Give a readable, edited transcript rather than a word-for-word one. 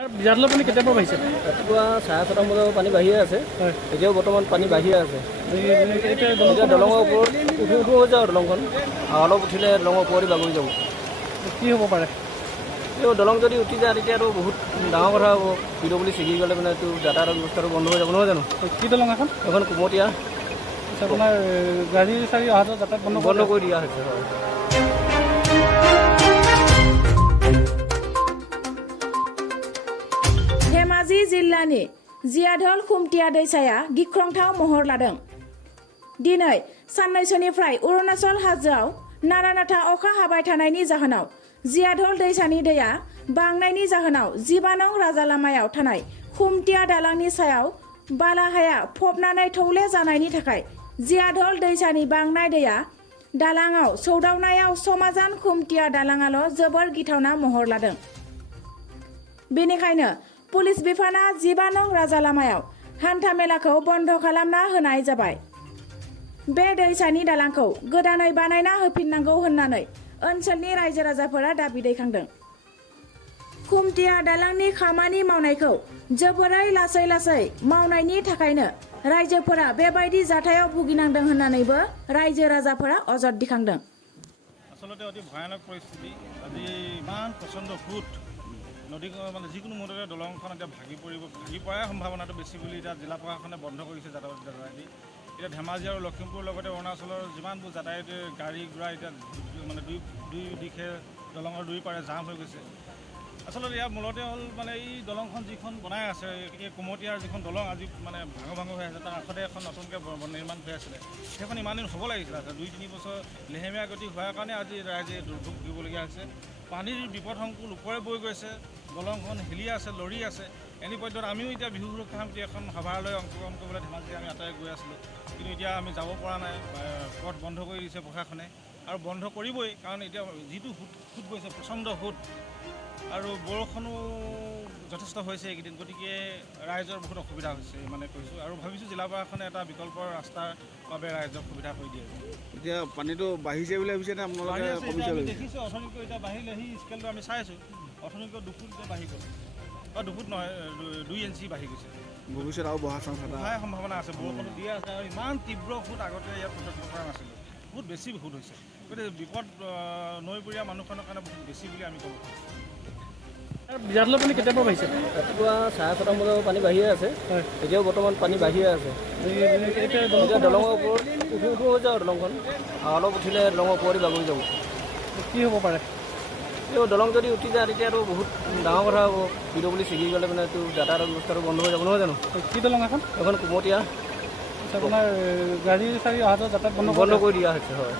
বিজাৰলৈ পানী কেতিয়াবা বাঢ়িছে? ৰাতিপুৱা 6:30 বজাৰ পানী বাঢ়িয়ে আছে। এতিয়াও বৰ্তমান পানী বাঢ়িয়ে আছে। এতিয়া দলঙৰ ওপৰত উঠো হৈ যাওঁ দলংখন, আৰু অলপ উঠিলে দলঙৰ ওপৰতে বাগৰি যাব। কি হ'ব পাৰে? এই দলং যদি উঠি যায় তেতিয়াতো বহুত ডাঙৰ কথা হ'ব। পিডব্লিউডি ছিগি গ'লে মানে এইটো যাতায়াতৰ ব্যৱস্থাটো বন্ধ হৈ যাব নহয় জানো? কি দলং এখন? এখন কুমতীয়া। আপোনাৰ গাড়ী চাড়ী অহা যোৱা যাতায়াত বন্ধ কৰি দিয়া হৈছে। হয়। धेमाजि जिल्लानि जियाधल खुमटिया दैसाया गिख्रंथाव महर लादों। दिनै साननैसोनिफ्राय अरुणाचल हाजोआव नारानाथा अखा हाबाय थानायनि जाहोनाव जियाधल दैसानि दैया बांनायनि जाहोनाव 12 नं राजा लामायाव थानाय खुमटिया दालांनि सायाव बालाहाया फबनानै थौले जानायनि थाखाय जियाधल दैसानि बांनाय दैया दालांआव सौदावनायाव समाजान खुमटिया दालांआल' जोबोर गिथावना महर लादों। बेनिखायनो पुलिस बिफाना 12 नं राजा लामायाव हान्था मेलाखौ बन्द खालामना होनाय जाबाय। बे दैसानि दालांखौ गोदानै बानायना होफिननांगौ होननानै ओनसोलनि रायजो राजाफोरा दाबि दैखांदों। खुमटिया दालांनि खामानि मावनायखौ जोबोरै लासै लासै मावनायनि थाखायनो रायजोफोरा बेबायदि जाथायाव भुगिनांदों होननानैबो रायजो राजाफोरा अजद दिखांदों। आसलते अति भयानक परिस्थिति। আজি ইমান প্ৰচণ্ড ফুট নদী মানে যিকোনো মুহূৰ্ততে দলংখন এতিয়া ভাগি পৰাৰ সম্ভাৱনাটো বেছি বুলি এতিয়া জিলা প্ৰশাসনে বন্ধ কৰিছে যাতায়াত আদি। এতিয়া ধেমাজি আৰু লখিমপুৰ লগতে অৰুণাচলৰ যিমানবোৰ যাতায়াত গাড়ী ঘোঁৰা এতিয়া মানে দুই দিশে দলঙৰ দুই পাৰে জাম হৈ গৈছে। আচলতে ইয়াৰ মূলতে হ'ল মানে এই দলংখন যিখন বনাই আছে, এই কুমতীয়াৰ যিখন দলং আজি মানে ভাঙো হৈ আছে, তাৰ কাষতে এখন নতুনকৈ নিৰ্মাণ হৈ আছিলে। সেইখন ইমান দিন হ'ব লাগিছিলে। 2-3 বছৰ লেহেমীয়া গতি হোৱাৰ কাৰণে আজি ৰাইজে দুৰ্ভোগ দিবলগীয়া হৈছে। পানীৰ বিপদসংকুল ওপৰে বৈ গৈছে, দলংখন হেলি আছে, লৰি আছে। এনে পৰ্যায়ত আমিও এতিয়া বিহু সুৰক্ষা সমিতি এখন সভালৈ অংশগ্ৰহণ কৰিবলৈ ধেমাজি আমি আঁতৰাই গৈ আছিলোঁ, কিন্তু এতিয়া আমি যাব পৰা নাই। পথ বন্ধ কৰি দিছে প্ৰশাসনে, আৰু বন্ধ কৰিবই, কাৰণ এতিয়া যিটো সোঁত গৈছে প্ৰচণ্ড সোঁত, আৰু বৰষুণো যথেষ্ট হৈছে এইকেইদিন। গতিকে ৰাইজৰ বহুত অসুবিধা হৈছে মানে কৈছোঁ, আৰু ভাবিছোঁ জিলা প্ৰশাসনে এটা বিকল্প ৰাস্তাৰ বাবে ৰাইজক সুবিধা কৰি দিয়ে। এতিয়া পানীটো বাঢ়িছে বুলি ভাবিছে নে আপোনালোকে? আমি দেখিছোঁ অৰ্থনীতিক এতিয়া বাঢ়িলে সেই স্কেলটো আমি চাইছোঁ। অৰ্থনীতিক 2 ফুট এতিয়া বাঢ়ি গ'ল, 2 ফুট নহয় 2 ইঞ্চি বাঢ়ি গৈছে। ভৱিষ্যত আৰু বঢ়াৰ সম্ভাৱনা আছে। বৰষুণটো দিয়ে আছে, আৰু ইমান তীব্ৰ সোঁত আগতে ইয়াত প্ৰত্যক্ষ কৰা নাছিলোঁ। বহুত বেছি সোঁত হৈছে। গতিকে বিপদ নৈপৰীয়া মানুহখনৰ কাৰণে বহুত বেছি বুলি আমি ক'ব পাৰোঁ। বিজাৰলৈ পানী কেতিয়াবা বাঢ়িছে? ৰাতিপুৱা 6:30 বজাৰ পানী বাঢ়িয়ে আছে। এতিয়াও বৰ্তমান পানী বাঢ়িয়ে আছে। এতিয়া দলঙৰ ওপৰত উঠো হৈ যাওঁ দলংখন, আৰু অলপ উঠিলে দলঙৰ ওপৰতে বাগৰি যাব। কি হ'ব পাৰে? এই দলং যদি উঠি যায় তেতিয়াতো বহুত ডাঙৰ কথা হ'ব। পিডব্লিউডি ছিগি গ'লে মানে এইটো যাতায়াতৰ ব্যৱস্থাটো বন্ধ হৈ যাব নহয় জানো? কি দলং এখন? এখন কুমতীয়া। আপোনাৰ গাড়ী চাড়ী অহা যোৱা যাতায়াত বন্ধ কৰি দিয়া হৈছে। হয়।